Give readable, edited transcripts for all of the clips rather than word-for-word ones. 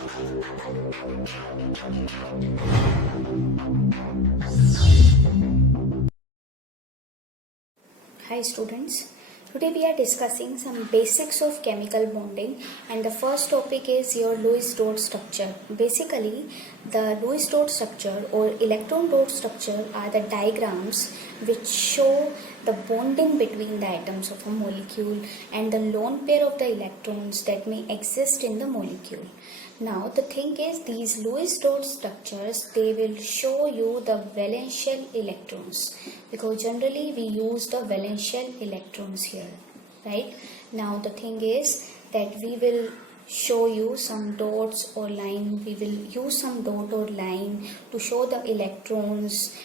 Hi students, today we are discussing some basics of chemical bonding, and the first topic is your Lewis dot structure. Basically, the Lewis dot structure or electron dot structure are the diagrams which show the bonding between the atoms of a molecule and the lone pair of the electrons that may exist in the molecule. Now the thing is, these Lewis dot structures, they will show you the valential electrons, because generally we use the valential electrons here, right? Now the thing is that we will show you some dots or line. We will use some dot or line to show the electrons,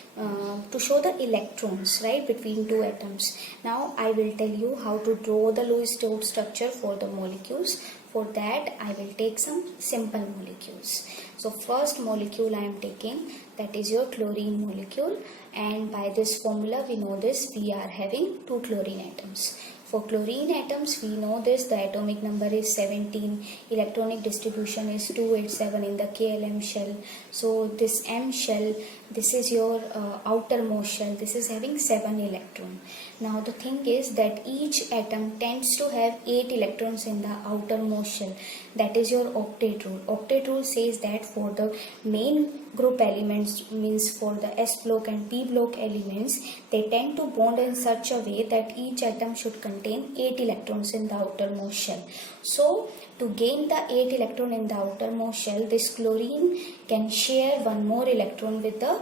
right, between two atoms. Now I will tell you how to draw the Lewis dot structure for the molecules. For that I will take some simple molecules. So first molecule I am taking, that is your chlorine molecule, and by this formula we know this, we are having two chlorine atoms. For chlorine atoms, we know this, the atomic number is 17, electronic distribution is 287 in the KLM shell. So this M shell, this is your outermost shell, this is having 7 electrons. Now the thing is that each atom tends to have 8 electrons in the outermost shell. That is your octet rule. Octet rule says that for the main group elements, means for the S block and P block elements, they tend to bond in such a way that each atom should contain 8 electrons in the outermost shell. So to gain the 8 electron in the outermost shell, this chlorine can share one more electron with the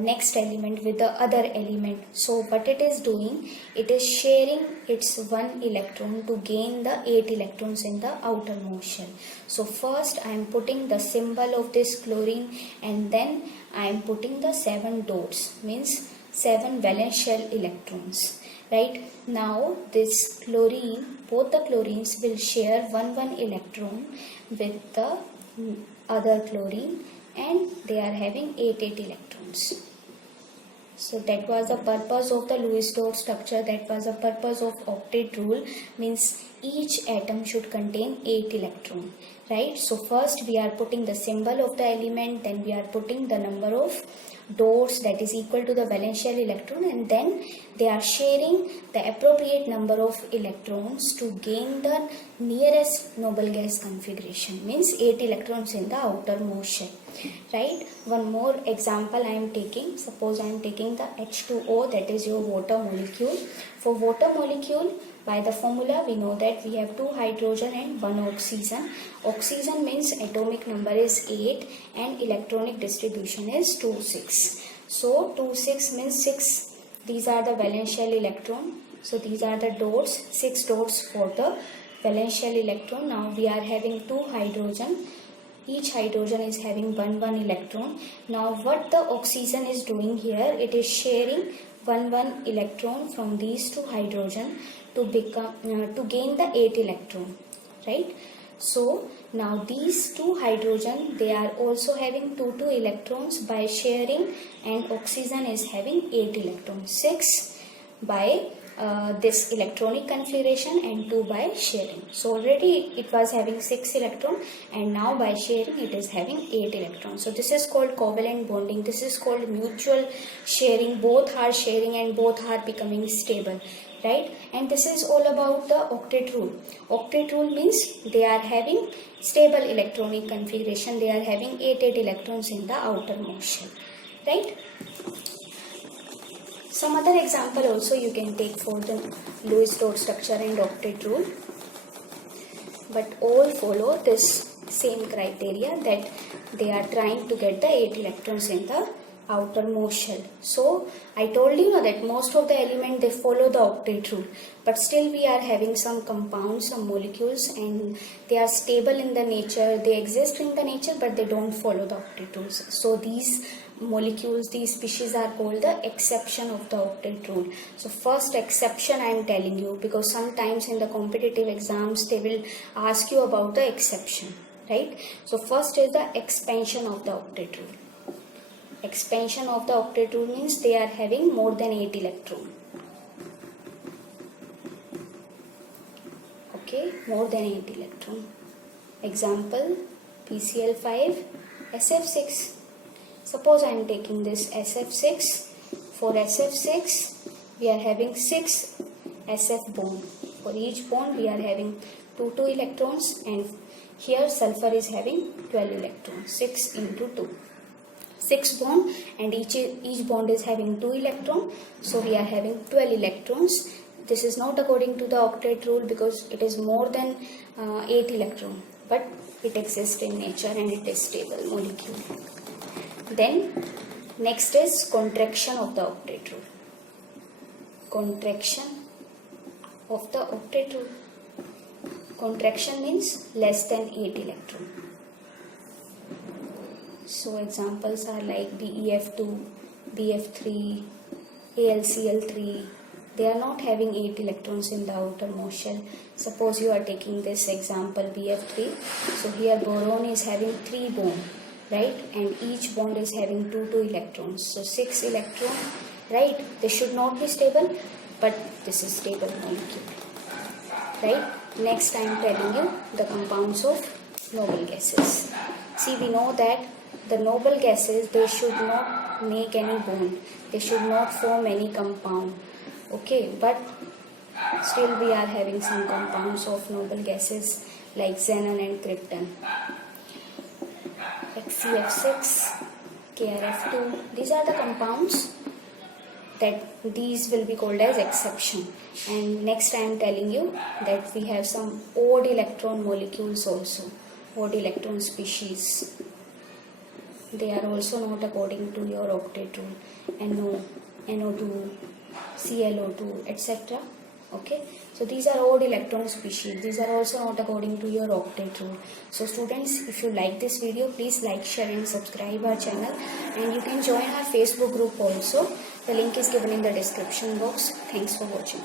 next element, with the other element. So what it is doing, it is sharing its one electron to gain the 8 electrons in the outermost shell. So first I am putting the symbol of this chlorine, and then I am putting the 7 dots, means 7 valence shell electrons. Right, now this chlorine, both the chlorines will share one electron with the other chlorine, and they are having 8 electrons. So that was the purpose of the Lewis dot structure, that was the purpose of octet rule, means each atom should contain 8 electrons, right? So first we are putting the symbol of the element, then we are putting the number of dots that is equal to the valence shell electron, and then they are sharing the appropriate number of electrons to gain the nearest noble gas configuration, means 8 electrons in the outermost shell, right? One more example I am taking. Suppose I am taking the H2O, that is your water molecule. For water molecule, by the formula we know that we have 2 hydrogen and 1 oxygen. Oxygen means atomic number is 8 and electronic distribution is 2, 6. So 2, 6 means 6. These are the valence shell electron. So these are the dots, 6 dots for the valence shell electron. Now we are having 2 hydrogen. Each hydrogen is having one electron. Now what the oxygen is doing here, it is sharing one electron from these 2 hydrogen to gain the 8 electron, right? So now these 2 hydrogen, they are also having 2 electrons by sharing, and oxygen is having 8 electrons, 6 by this electronic configuration and 2 by sharing. So already it was having 6 electron, and now by sharing it is having 8 electrons. So this is called covalent bonding. This is called mutual sharing. Both are sharing and both are becoming stable, right? And this is all about the octet rule. Octet rule means they are having stable electronic configuration. They are having 8 electrons in the outermost shell, right? Some other example also you can take for the Lewis dot structure and octet rule, but all follow this same criteria, that they are trying to get the 8 electrons in the outermost shell. So I told you that most of the element they follow the octet rule, but still we are having some compounds, some molecules, and they are stable in the nature, they exist in the nature, but they don't follow the octet rules. So these molecules, these species are called the exception of the octet rule. So first exception I am telling you, because sometimes in the competitive exams they will ask you about the exception, right? So first is the expansion of the octet rule. Expansion of the octet rule means they are having more than 8 electrons. Okay, more than 8 electrons. Example, PCl5, SF6. Suppose I am taking this SF6. For SF6, we are having 6 SF bond. For each bond, we are having 2 electrons, and here sulfur is having 12 electrons. 6 into 2. 6 bond, and each bond is having 2 electrons. So we are having 12 electrons. This is not according to the octet rule because it is more than 8 electrons. But it exists in nature and it is stable molecule. Then next is contraction of the octet rule. Contraction of the octet rule. Contraction means less than 8 electron. So examples are like BeF2, BF3, AlCl3. They are not having 8 electrons in the outermost shell. Suppose you are taking this example BF3. So here boron is having 3 bond, right? And each bond is having 2 electrons. So 6 electron, right? This should not be stable, but this is stable molecule, right? Next I am telling you the compounds of noble gases. See, we know that the noble gases, they should not make any bond. They should not form any compound. Okay, but still we are having some compounds of noble gases like xenon and krypton. XCF6, KrF2. These are the compounds that these will be called as exception. And next I am telling you that we have some odd electron molecules also, odd electron species. They are also not according to your octet rule. NO, NO2, ClO2, etc. Okay, so these are odd electron species. These are also not according to your octet rule. So students, if you like this video, please like, share and subscribe our channel, and you can join our Facebook group also. The link is given in the description box. Thanks for watching.